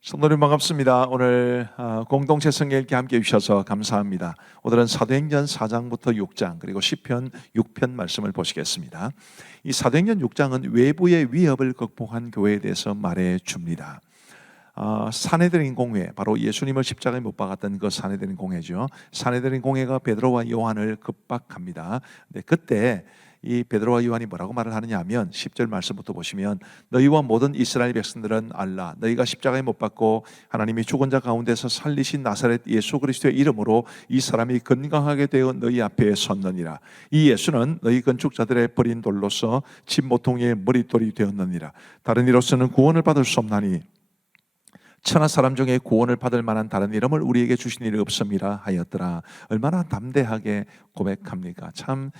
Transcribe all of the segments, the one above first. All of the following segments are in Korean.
성도님 반갑습니다. 오늘 공동체 성경 읽기 함께 해주셔서 감사합니다. 오늘은 사도행전 4장부터 6장 그리고 시편 6편 말씀을 보시겠습니다. 이 사도행전 6장은 외부의 위협을 극복한 교회에 대해서 말해 줍니다. 사내들인 공회, 바로 예수님을 십자가에 못 박았던 그 사내들인 공회죠. 사내들인 공회가 베드로와 요한을 급박합니다. 근데 그때 이 베드로와 요한이 뭐라고 말을 하느냐 하면 10절 말씀부터 보시면, 너희와 모든 이스라엘 백성들은 알라, 너희가 십자가에 못 박고 하나님이 죽은 자 가운데서 살리신 나사렛 예수 그리스도의 이름으로 이 사람이 건강하게 되어 너희 앞에 섰느니라. 이 예수는 너희 건축자들의 버린 돌로서 집 모퉁이의 머릿돌이 되었느니라. 다른 이로서는 구원을 받을 수 없나니 천하 사람 중에 구원을 받을 만한 다른 이름을 우리에게 주신 일이 없음이라 하였더라. 얼마나 담대하게 고백합니까? 참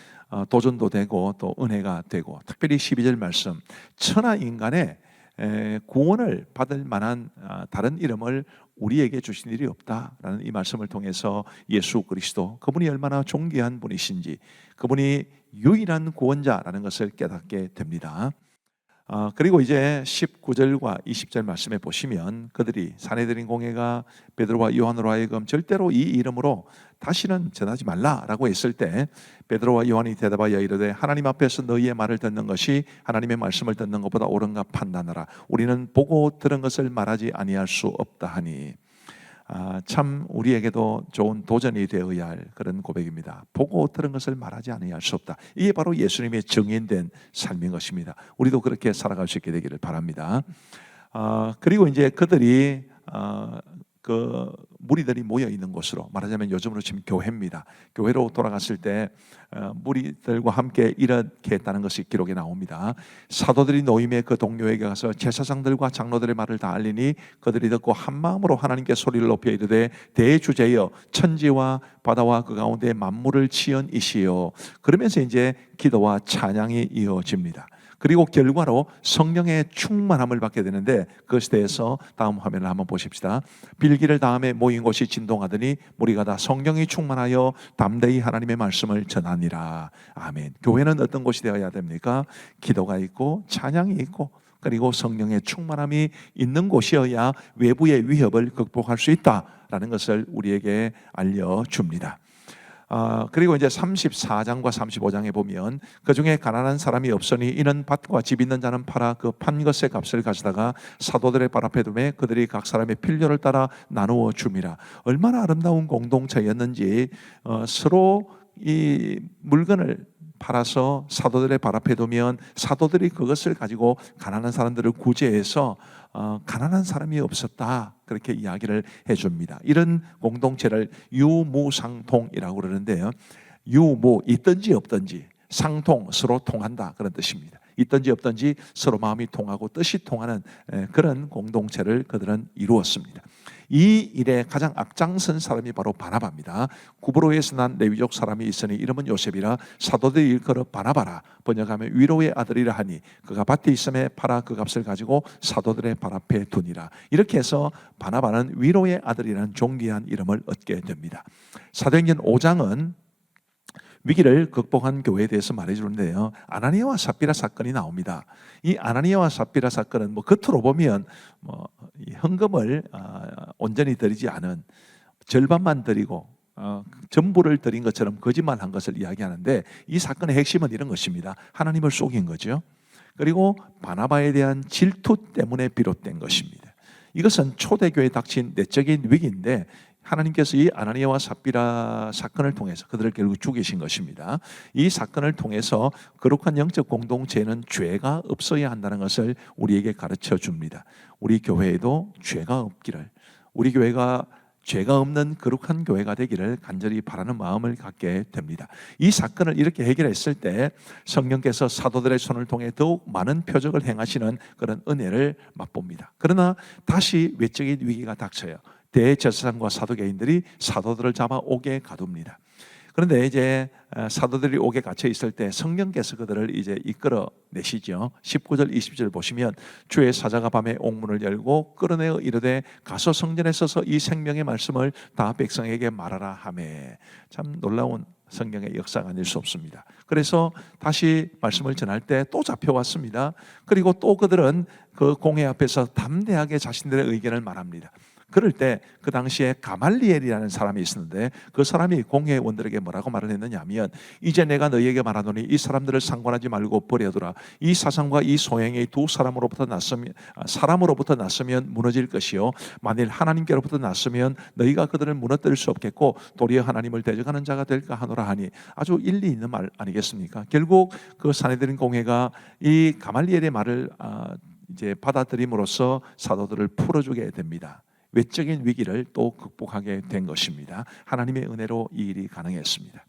도전도 되고 또 은혜가 되고, 특별히 12절 말씀, 천하 인간의 구원을 받을 만한 다른 이름을 우리에게 주신 일이 없다라는 이 말씀을 통해서 예수 그리스도, 그분이 얼마나 존귀한 분이신지, 그분이 유일한 구원자라는 것을 깨닫게 됩니다. 그리고 이제 19절과 20절 말씀에 보시면, 그들이 사내들인 공회가 베드로와 요한으로 하여금 절대로 이 이름으로 다시는 전하지 말라라고 했을 때, 베드로와 요한이 대답하여 이르되 하나님 앞에서 너희의 말을 듣는 것이 하나님의 말씀을 듣는 것보다 옳은가 판단하라. 우리는 보고 들은 것을 말하지 아니할 수 없다 하니. 참 우리에게도 좋은 도전이 되어야 할 그런 고백입니다. 보고 들은 것을 말하지 아니할 수 없다. 이게 바로 예수님의 정인된 삶인 것입니다. 우리도 그렇게 살아갈 수 있게 되기를 바랍니다. 그리고 이제 그들이 그 무리들이 모여 있는 곳으로, 말하자면 요즘으로 치면 교회입니다. 교회로 돌아갔을 때 무리들과 함께 이렇게 했다는 것이 기록에 나옵니다. 사도들이 노임의 그 동료에게 가서 제사장들과 장로들의 말을 다 알리니 그들이 듣고 한 마음으로 하나님께 소리를 높여 이르되 대주제여 천지와 바다와 그 가운데 만물을 지은 이시여. 그러면서 이제 기도와 찬양이 이어집니다. 그리고 결과로 성령의 충만함을 받게 되는데, 그것에 대해서 다음 화면을 한번 보십시다. 빌기를 다음에 모인 곳이 진동하더니 무리가 다 성령이 충만하여 담대히 하나님의 말씀을 전하니라. 아멘. 교회는 어떤 곳이 되어야 됩니까? 기도가 있고 찬양이 있고 그리고 성령의 충만함이 있는 곳이어야 외부의 위협을 극복할 수 있다라는 것을 우리에게 알려줍니다. 그리고 이제 34장과 35장에 보면, 그 중에 가난한 사람이 없으니 이는 밭과 집 있는 자는 팔아 그 판 것의 값을 가져다가 사도들의 발 앞에 두매 그들이 각 사람의 필요를 따라 나누어 줍니다. 얼마나 아름다운 공동체였는지, 서로 이 물건을 팔아서 사도들의 발 앞에 두면 사도들이 그것을 가지고 가난한 사람들을 구제해서 가난한 사람이 없었다, 그렇게 이야기를 해줍니다. 이런 공동체를 유무상통이라고 그러는데요, 유무, 있든지 없든지, 상통, 서로 통한다, 그런 뜻입니다. 있든지 없든지 서로 마음이 통하고 뜻이 통하는 그런 공동체를 그들은 이루었습니다. 이 일에 가장 앞장선 사람이 바로 바나바입니다. 구브로에서 난 레위족 사람이 있으니 이름은 요셉이라 사도들이 일컬어 바나바라, 번역하면 위로의 아들이라 하니 그가 밭에 있음에 팔아 그 값을 가지고 사도들의 발 앞에 두니라. 이렇게 해서 바나바는 위로의 아들이라는 존귀한 이름을 얻게 됩니다. 사도행전 5장은 위기를 극복한 교회에 대해서 말해주는데요, 아나니아와 삽비라 사건이 나옵니다. 이 아나니아와 삽비라 사건은 겉으로 보면 헌금을 온전히 드리지 않은, 절반만 드리고 전부를 드린 것처럼 거짓말한 것을 이야기하는데, 이 사건의 핵심은 이런 것입니다. 하나님을 속인 거죠. 그리고 바나바에 대한 질투 때문에 비롯된 것입니다. 이것은 초대교회에 닥친 내적인 위기인데, 하나님께서 이 아나니아와 삽비라 사건을 통해서 그들을 결국 죽이신 것입니다. 이 사건을 통해서 거룩한 영적 공동체에는 죄가 없어야 한다는 것을 우리에게 가르쳐 줍니다. 우리 교회에도 죄가 없기를, 우리 교회가 죄가 없는 거룩한 교회가 되기를 간절히 바라는 마음을 갖게 됩니다. 이 사건을 이렇게 해결했을 때 성령께서 사도들의 손을 통해 더욱 많은 표적을 행하시는 그런 은혜를 맛봅니다. 그러나 다시 외적인 위기가 닥쳐요. 대제사장과 사두개인들이 사도들을 잡아 옥에 가둡니다. 그런데 이제 사도들이 옥에 갇혀 있을 때 성령께서 그들을 이제 이끌어 내시죠. 19절 20절 보시면, 주의 사자가 밤에 옥문을 열고 끌어내어 이르되 가서 성전에 서서 이 생명의 말씀을 다 백성에게 말하라 하매. 참 놀라운 성경의 역사가 아닐 수 없습니다. 그래서 다시 말씀을 전할 때 또 잡혀왔습니다. 그리고 또 그들은 그 공회 앞에서 담대하게 자신들의 의견을 말합니다. 그럴 때 그 당시에 가말리엘이라는 사람이 있었는데 그 사람이 공회원들에게 뭐라고 말을 했느냐 하면 이제 내가 너희에게 말하노니 이 사람들을 상관하지 말고 버려두라. 이 사상과 이 소행이 두 사람으로부터 났으면 무너질 것이요 만일 하나님께로부터 났으면 너희가 그들을 무너뜨릴 수 없겠고 도리어 하나님을 대적하는 자가 될까 하노라 하니 아주 일리 있는 말 아니겠습니까? 결국 그 산헤드린 공회가 이 가말리엘의 말을 이제 받아들임으로써 사도들을 풀어주게 됩니다. 외적인 위기를 또 극복하게 된 것입니다. 하나님의 은혜로 이 일이 가능했습니다.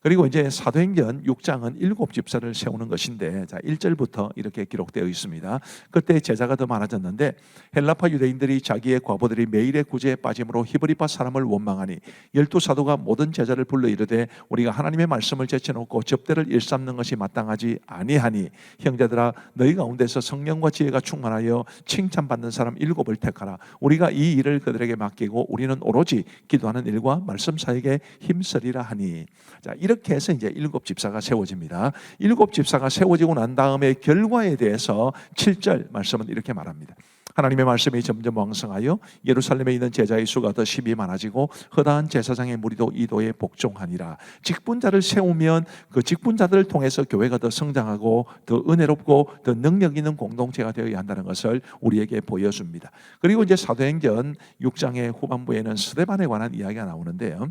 그리고 이제 사도행전 6장은 7 집사를 세우는 것인데 1절부터 이렇게 기록되어 있습니다. 그때 제자가 더 많아졌는데 헬라파 유대인들이 자기의 과부들이 매일의 구제에 빠짐으로 히브리파 사람을 원망하니 12사도가 모든 제자를 불러 이르되 우리가 하나님의 말씀을 제쳐놓고 접대를 일삼는 것이 마땅하지 아니하니 형제들아 너희 가운데서 성령과 지혜가 충만하여 칭찬받는 사람 7을 택하라. 우리가 이 일을 그들에게 맡기고 우리는 오로지 기도하는 일과 말씀 사역에 힘쓰리라 하니. 자, 이렇게 해서 이제 7 집사가 세워집니다. 7 집사가 세워지고 난 다음에 결과에 대해서 7절 말씀은 이렇게 말합니다. 하나님의 말씀이 점점 왕성하여 예루살렘에 있는 제자의 수가 더 심히 많아지고 허다한 제사장의 무리도 이도에 복종하니라. 직분자를 세우면 그 직분자들을 통해서 교회가 더 성장하고 더 은혜롭고 더 능력 있는 공동체가 되어야 한다는 것을 우리에게 보여줍니다. 그리고 이제 사도행전 6장의 후반부에는 스데반에 관한 이야기가 나오는데요.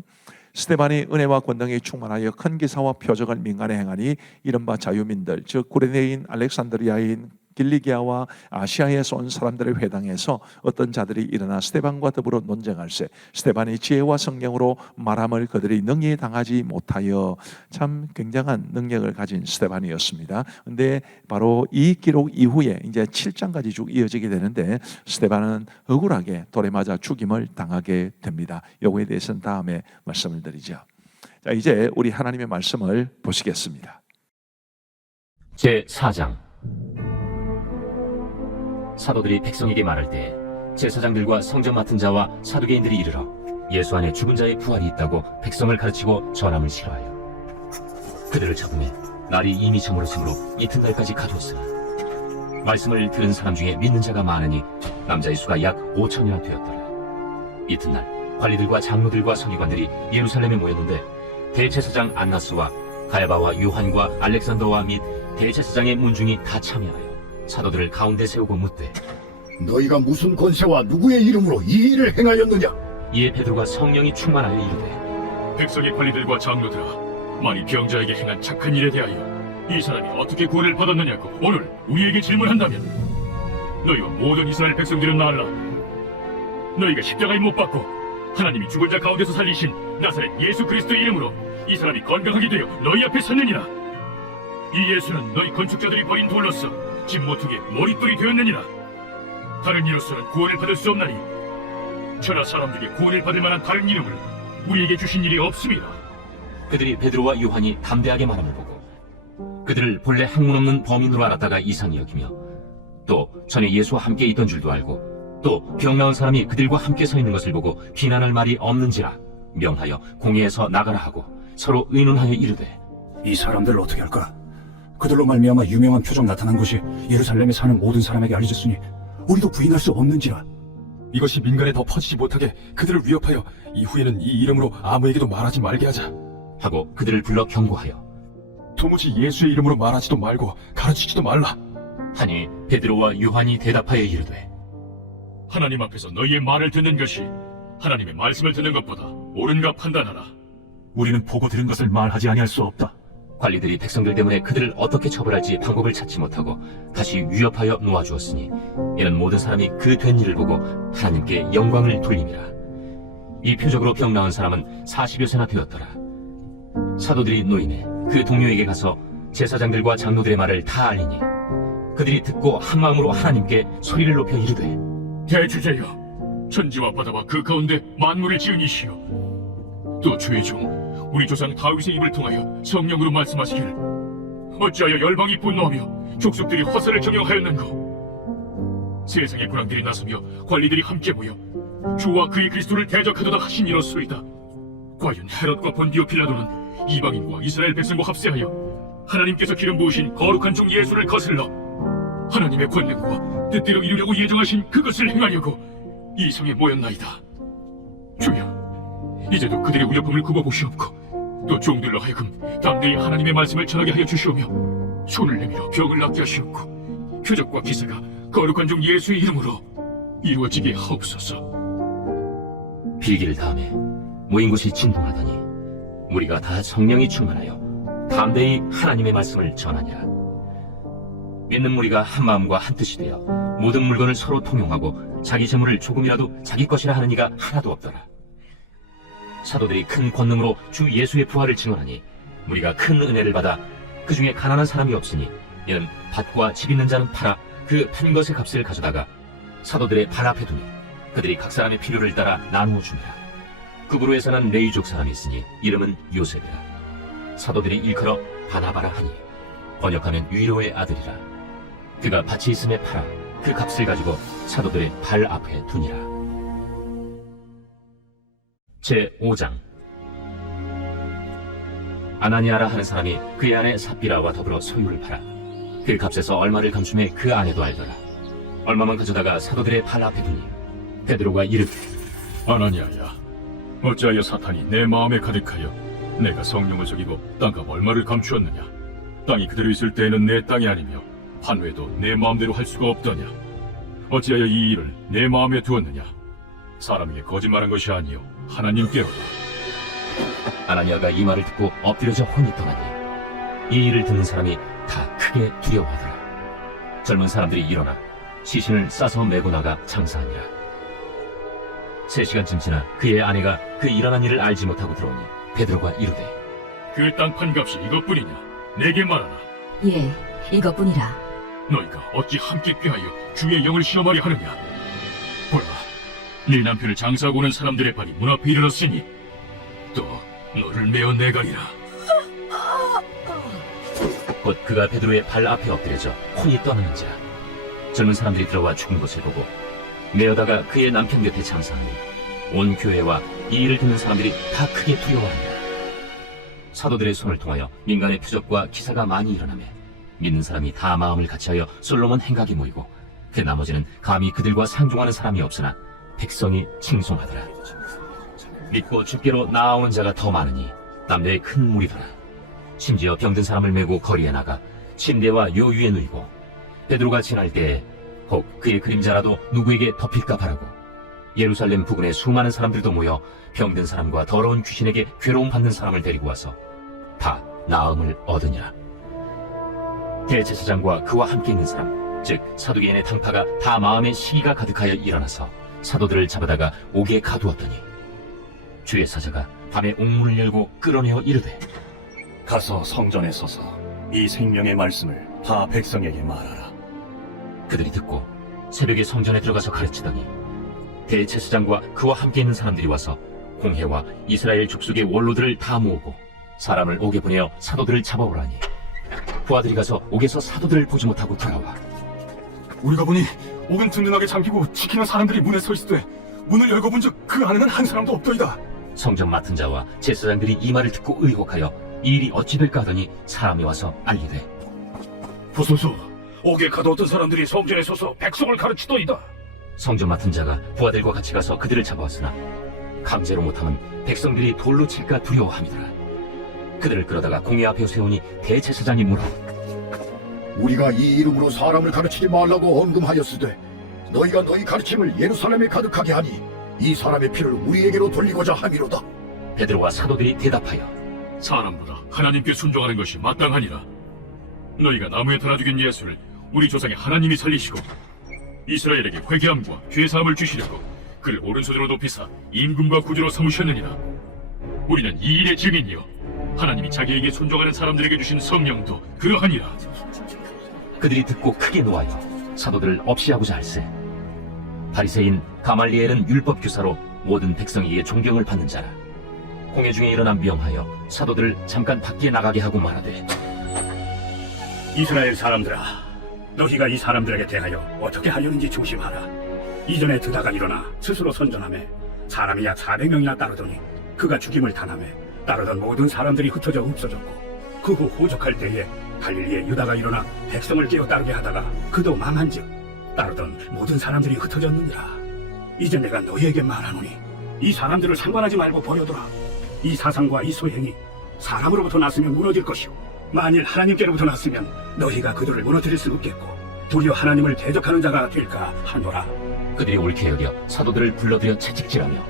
스데반이 은혜와 권능이 충만하여 큰 기사와 표적을 민간에 행하니 이른바 자유민들 즉 구레네인 알렉산드리아인 길리기아와 아시아에서 온 사람들의 회당에서 어떤 자들이 일어나 스데반과 더불어 논쟁할세 스데반이 지혜와 성령으로 말함을 그들이 능히 당하지 못하여. 참 굉장한 능력을 가진 스데반이었습니다. 근데 바로 이 기록 이후에 이제 7장까지 쭉 이어지게 되는데 스데반은 억울하게 돌에 맞아 죽임을 당하게 됩니다. 요거에 대해서는 다음에 말씀을 드리죠. 자, 이제 우리 하나님의 말씀을 보시겠습니다. 제 4장. 사도들이 백성에게 말할 때 제사장들과 성전 맡은 자와 사두개인들이 이르러 예수 안에 죽은 자의 부활이 있다고 백성을 가르치고 전함을 싫어하여 그들을 잡음에 날이 이미 저물었으므로 이튿날까지 가두었으나 말씀을 들은 사람 중에 믿는 자가 많으니 남자의 수가 약 5천이나 되었더라. 이튿날 관리들과 장로들과 서기관들이 예루살렘에 모였는데 대제사장 안나스와 가야바와 요한과 알렉산더와 및 대제사장의 문중이 다 참여하여 사도들을 가운데 세우고 묻되 너희가 무슨 권세와 누구의 이름으로 이 일을 행하였느냐? 이에 베드로가 성령이 충만하여 이르되 백성의 관리들과 장로들아, 만일 병자에게 행한 착한 일에 대하여 이 사람이 어떻게 구원을 받았느냐고 오늘 우리에게 질문한다면 너희와 모든 이스라엘 백성들은 나알라. 너희가 십자가에 못 박고 하나님이 죽은 자 가운데서 살리신 나사렛 예수 그리스도의 이름으로 이 사람이 건강하게 되어 너희 앞에 섰느니라. 이 예수는 너희 건축자들이 버린 돌로서 집 모퉁이의 머릿돌이 되었느니라. 다른 이로서는 구원을 받을 수 없나니 천하 사람 중에 구원을 받을 만한 다른 이름을 우리에게 주신 일이 없습니다. 그들이 베드로와 요한이 담대하게 말함을 보고 그들을 본래 학문 없는 범인으로 알았다가 이상히 여기며 또 전에 예수와 함께 있던 줄도 알고 또 병 나은 사람이 그들과 함께 서 있는 것을 보고 비난할 말이 없는지라 명하여 공회에서 나가라 하고 서로 의논하여 이르되 이 사람들을 어떻게 할까? 그들로 말미암아 유명한 표적 나타난 것이 예루살렘에 사는 모든 사람에게 알려졌으니 우리도 부인할 수 없는지라. 이것이 민간에 더 퍼지지 못하게 그들을 위협하여 이후에는 이 이름으로 아무에게도 말하지 말게 하자 하고 그들을 불러 경고하여 도무지 예수의 이름으로 말하지도 말고 가르치지도 말라 하니 베드로와 요한이 대답하여 이르되 하나님 앞에서 너희의 말을 듣는 것이 하나님의 말씀을 듣는 것보다 옳은가 판단하라. 우리는 보고 들은 것을 말하지 아니할 수 없다. 관리들이 백성들 때문에 그들을 어떻게 처벌할지 방법을 찾지 못하고 다시 위협하여 놓아주었으니 이는 모든 사람이 그 된 일을 보고 하나님께 영광을 돌림이라. 이 표적으로 병 나은 사람은 40여 세나 되었더라. 사도들이 노임에 그 동료에게 가서 제사장들과 장로들의 말을 다 알리니 그들이 듣고 한마음으로 하나님께 소리를 높여 이르되 대주제여, 천지와 바다와 그 가운데 만물을 지은 이시여, 또 주의 종 우리 조상 다윗의 입을 통하여 성령으로 말씀하시기를 어찌하여 열방이 분노하며 족속들이 허세를 경영하였는고. 세상의 군왕들이 나서며 관리들이 함께 모여 주와 그의 그리스도를 대적하도다 하신 이로소이다. 과연 헤롯과 본디오 필라도는 이방인과 이스라엘 백성과 합세하여 하나님께서 기름 부으신 거룩한 종 예수를 거슬러 하나님의 권능과 뜻대로 이루려고 예정하신 그것을 행하려고 이 성에 모였나이다. 주여, 이제도 그들의 우려품을 굽어보시옵고 또 종들로 하여금 담대히 하나님의 말씀을 전하게 하여 주시오며 손을 내밀어 병을 낫게 하시옵고 표적과 기사가 거룩한 종 예수의 이름으로 이루어지게 하옵소서. 빌기를 다음에 모인 곳이 진동하더니 우리가 다 성령이 충만하여 담대히 하나님의 말씀을 전하니라. 믿는 무리가 한 마음과 한 뜻이 되어 모든 물건을 서로 통용하고 자기 재물을 조금이라도 자기 것이라 하는 이가 하나도 없더라. 사도들이 큰 권능으로 주 예수의 부활을 증언하니 우리가 큰 은혜를 받아 그 중에 가난한 사람이 없으니 이는 밭과 집 있는 자는 팔아 그 판 것의 값을 가져다가 사도들의 발 앞에 두니 그들이 각 사람의 필요를 따라 나누어 줍니다. 그브로에서 난 레이족 사람이 있으니 이름은 요셉이라. 사도들이 일컬어 바나바라 하니 번역하면 위로의 아들이라. 그가 밭이 있음에 팔아 그 값을 가지고 사도들의 발 앞에 두니라. 제5장. 아나니아라 하는 사람이 그의 아내 삽비라와 더불어 소유를 팔아 그 값에서 얼마를 감춤해 그 아내도 알더라. 얼마만 가져다가 사도들의 발 앞에 두니 베드로가 이르되 아나니아야, 어찌하여 사탄이 내 마음에 가득하여 내가 성령을 속이고 땅값 얼마를 감추었느냐? 땅이 그대로 있을 때에는 내 땅이 아니며 판회도 내 마음대로 할 수가 없더냐? 어찌하여 이 일을 내 마음에 두었느냐? 사람에게 거짓말한 것이 아니요 하나님께로다. 아나니아가 이 말을 듣고 엎드려져 혼이 떠나니 이 일을 듣는 사람이 다 크게 두려워하더라. 젊은 사람들이 일어나 시신을 싸서 메고 나가 장사하니라. 3시간쯤 지나 그의 아내가 그 일어난 일을 알지 못하고 들어오니 베드로가 이르되 그 땅 판값이 이것뿐이냐? 내게 말하라. 예, 이것뿐이라. 너희가 어찌 함께 꾀하여 주의 영을 시험하려 하느냐? 보라, 네 남편을 장사하고 오는 사람들의 발이 문 앞에 이르렀으니 또 너를 메어 내가리라. 곧 그가 베드로의 발 앞에 엎드려져 혼이 떠나는지라. 젊은 사람들이 들어와 죽은 것을 보고 메어다가 그의 남편 곁에 장사하니 온 교회와 이 일을 듣는 사람들이 다 크게 두려워하니라. 사도들의 손을 통하여 민간의 표적과 기사가 많이 일어나며 믿는 사람이 다 마음을 같이하여 솔로몬 행각에 모이고 그 나머지는 감히 그들과 상종하는 사람이 없으나 백성이 칭송하더라. 믿고 주께로 나아오는 자가 더 많으니 남녀의 큰 무리더라. 심지어 병든 사람을 메고 거리에 나가 침대와 요 위에 누이고 베드로가 지날 때에 혹 그의 그림자라도 누구에게 덮일까 바라고 예루살렘 부근에 수많은 사람들도 모여 병든 사람과 더러운 귀신에게 괴로움 받는 사람을 데리고 와서 다 나음을 얻으니라. 대제사장과 그와 함께 있는 사람 즉 사두개인의 당파가 다 마음에 시기가 가득하여 일어나서 사도들을 잡아다가 옥에 가두었더니 주의 사자가 밤에 옥문을 열고 끌어내어 이르되 가서 성전에 서서 이 생명의 말씀을 다 백성에게 말하라. 그들이 듣고 새벽에 성전에 들어가서 가르치더니 대제사장과 그와 함께 있는 사람들이 와서 공회와 이스라엘 족속의 원로들을 다 모으고 사람을 옥에 보내어 사도들을 잡아오라니 부하들이 가서 옥에서 사도들을 보지 못하고 돌아와 우리가 보니 옥은 든든하게 잠기고 지키는 사람들이 문에 서 있으되 문을 열고 본즉 그 안에는 한 사람도 없더이다. 성전 맡은 자와 제사장들이 이 말을 듣고 의혹하여 이 일이 어찌 될까 하더니 사람이 와서 알리되 보소서, 옥에 가두었던 사람들이 성전에 서서 백성을 가르치더이다. 성전 맡은 자가 부하들과 같이 가서 그들을 잡아왔으나 강제로 못하면 백성들이 돌로 칠까 두려워함이더라. 그들을 끌어다가 공회 앞에 세우니 대제사장이 물어 우리가 이 이름으로 사람을 가르치지 말라고 언금하였으되 너희가 너희 가르침을 예루살렘에 가득하게 하니 이 사람의 피를 우리에게로 돌리고자 함이로다. 베드로와 사도들이 대답하여 사람보다 하나님께 순종하는 것이 마땅하니라. 너희가 나무에 달아 죽인 예수를 우리 조상의 하나님이 살리시고 이스라엘에게 회개함과 죄사함을 주시려고 그를 오른손으로 높이사 임금과 구주로 삼으셨느니라. 우리는 이 일의 증인이요 하나님이 자기에게 순종하는 사람들에게 주신 성령도 그러하니라. 그들이 듣고 크게 노하여 사도들을 없이 하고자 할세 바리새인 가말리엘은 율법 교사로 모든 백성에게 존경을 받는 자라. 공회 중에 일어나 명하여 사도들을 잠깐 밖에 나가게 하고 말하되 이스라엘 사람들아, 너희가 이 사람들에게 대하여 어떻게 하려는지 조심하라. 이전에 드다가 일어나 스스로 선전하며 사람이 약 400명이나 따르더니 그가 죽임을 당하며 따르던 모든 사람들이 흩어져 없어졌고 그 후 호적할 때에 갈릴리에 유다가 일어나 백성을 깨어 따르게 하다가 그도 망한즉 따르던 모든 사람들이 흩어졌느니라. 이제 내가 너희에게 말하노니 이 사람들을 상관하지 말고 버려두라. 이 사상과 이 소행이 사람으로부터 났으면 무너질 것이오 만일 하나님께로부터 났으면 너희가 그들을 무너뜨릴 수 없겠고 도리어 하나님을 대적하는 자가 될까 하노라. 그들이 옳게 여겨 사도들을 불러들여 채찍질하며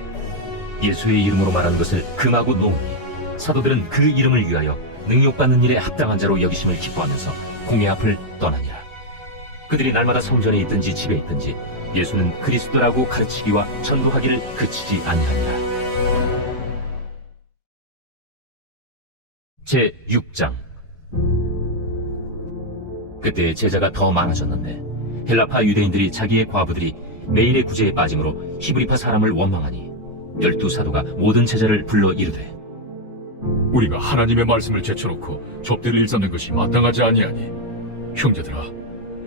예수의 이름으로 말하는 것을 금하고 놓으니 사도들은 그 이름을 위하여 능욕받는 일에 합당한 자로 여기심을 기뻐하면서 공회 앞을 떠나니라. 그들이 날마다 성전에 있든지 집에 있든지 예수는 그리스도라고 가르치기와 전도하기를 그치지 아니하니라. 제6장. 그때 제자가 더 많아졌는데 헬라파 유대인들이 자기의 과부들이 매일의 구제에 빠짐으로 히브리파 사람을 원망하니 12사도가 모든 제자를 불러 이르되 우리가 하나님의 말씀을 제쳐놓고 접대를 일삼는 것이 마땅하지 아니하니 형제들아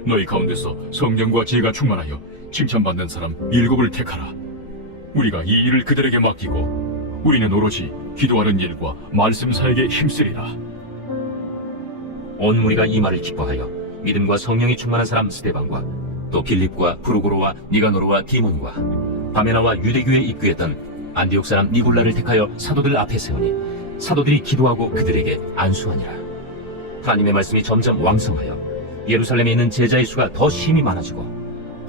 너희 가운데서 성령과 지혜가 충만하여 칭찬받는 사람 7을 택하라. 우리가 이 일을 그들에게 맡기고 우리는 오로지 기도하는 일과 말씀 사역에 힘쓰리라. 온 무리가 이 말을 기뻐하여 믿음과 성령이 충만한 사람 스데반과 또 빌립과 프루고로와 니가노르와 디몬과 바메나와 유대교에 입교했던 안디옥 사람 니골라를 택하여 사도들 앞에 세우니 사도들이 기도하고 그들에게 안수하니라. 하나님의 말씀이 점점 왕성하여 예루살렘에 있는 제자의 수가 더 심히 많아지고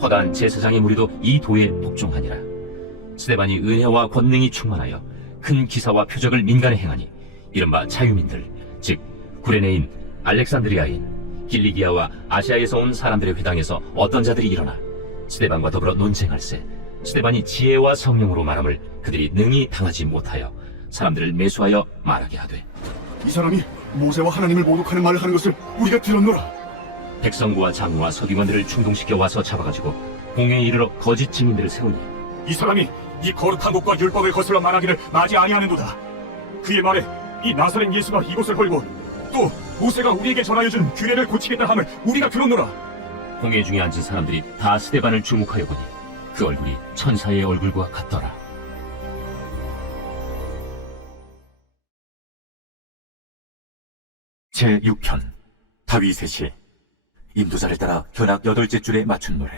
허다한 제사장의 무리도 이 도에 복종하니라. 스데반이 은혜와 권능이 충만하여 큰 기사와 표적을 민간에 행하니 이른바 자유민들 즉 구레네인 알렉산드리아인 길리기아와 아시아에서 온 사람들의 회당에서 어떤 자들이 일어나 스데반과 더불어 논쟁할세 스데반이 지혜와 성령으로 말함을 그들이 능히 당하지 못하여 사람들을 매수하여 말하게 하되 이 사람이 모세와 하나님을 모독하는 말을 하는 것을 우리가 들었노라. 백성부와 장로와 서기관들을 충동시켜 와서 잡아가지고 공회에 이르러 거짓 증인들을 세우니 이 사람이 이 거룩한 곳과 율법을 거슬러 말하기를 마지 아니하는도다. 그의 말에 이 나사렛 예수가 이곳을 헐고 또 모세가 우리에게 전하여준 규례를 고치겠다 함을 우리가 들었노라. 공회 중에 앉은 사람들이 다 스데반을 주목하여 보니 그 얼굴이 천사의 얼굴과 같더라. 제6편 다윗의 시 인도자를 따라 현악 8째 줄에 맞춘 노래.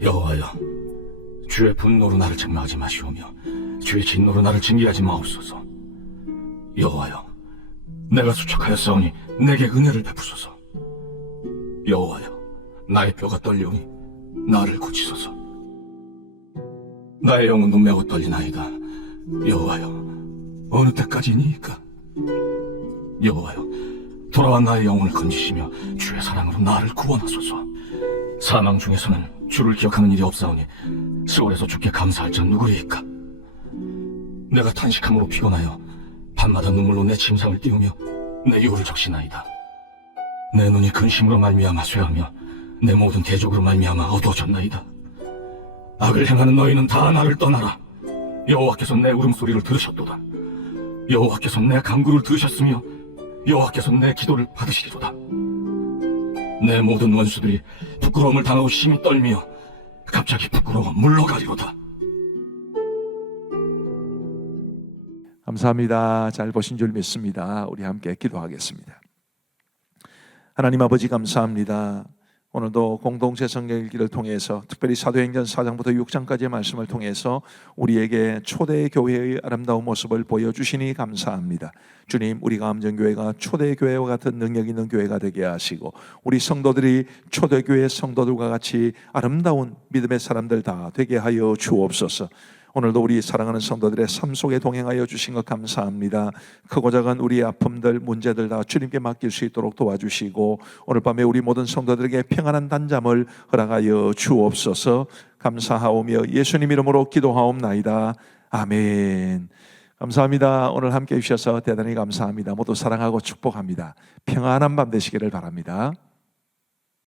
여호와여 주의 분노로 나를 책망하지 마시오며 주의 진노로 나를 징계하지 마옵소서. 여호와여 내가 수척하였사오니 내게 은혜를 베푸소서. 여호와여 나의 뼈가 떨리오니 나를 고치소서. 나의 영은 눈매고 떨리나이다. 여호와여 어느 때까지니까? 여호와여 돌아와 나의 영혼을 건지시며 주의 사랑으로 나를 구원하소서. 사망 중에서는 주를 기억하는 일이 없사오니 스월에서 주께 감사할 자 누구리이까? 내가 탄식함으로 피곤하여 밤마다 눈물로 내 침상을 띄우며 내 유를 적시나이다. 내 눈이 근심으로 말미암아 쇠하며 내 모든 대적으로 말미암아 어두워졌나이다. 악을 행하는 너희는 다 나를 떠나라. 여호와께서 내 울음소리를 들으셨도다. 여호와께서 내 간구를 들으셨으며 여호와께서 내 기도를 받으시리로다. 내 모든 원수들이 부끄러움을 당하고 심히 떨며 갑자기 부끄러워 물러가리로다. 감사합니다. 잘 보신 줄 믿습니다. 우리 함께 기도하겠습니다. 하나님 아버지 감사합니다. 오늘도 공동체 성경 읽기를 통해서 특별히 사도행전 4장부터 6장까지의 말씀을 통해서 우리에게 초대 교회의 아름다운 모습을 보여주시니 감사합니다. 주님, 우리 감정교회가 초대 교회와 같은 능력 있는 교회가 되게 하시고 우리 성도들이 초대 교회 성도들과 같이 아름다운 믿음의 사람들 다 되게 하여 주옵소서. 오늘도 우리 사랑하는 성도들의 삶 속에 동행하여 주신 것 감사합니다. 크고 작은 우리의 아픔들, 문제들 다 주님께 맡길 수 있도록 도와주시고 오늘 밤에 우리 모든 성도들에게 평안한 단잠을 허락하여 주옵소서. 감사하오며 예수님 이름으로 기도하옵나이다. 아멘. 감사합니다. 오늘 함께 해주셔서 대단히 감사합니다. 모두 사랑하고 축복합니다. 평안한 밤 되시기를 바랍니다.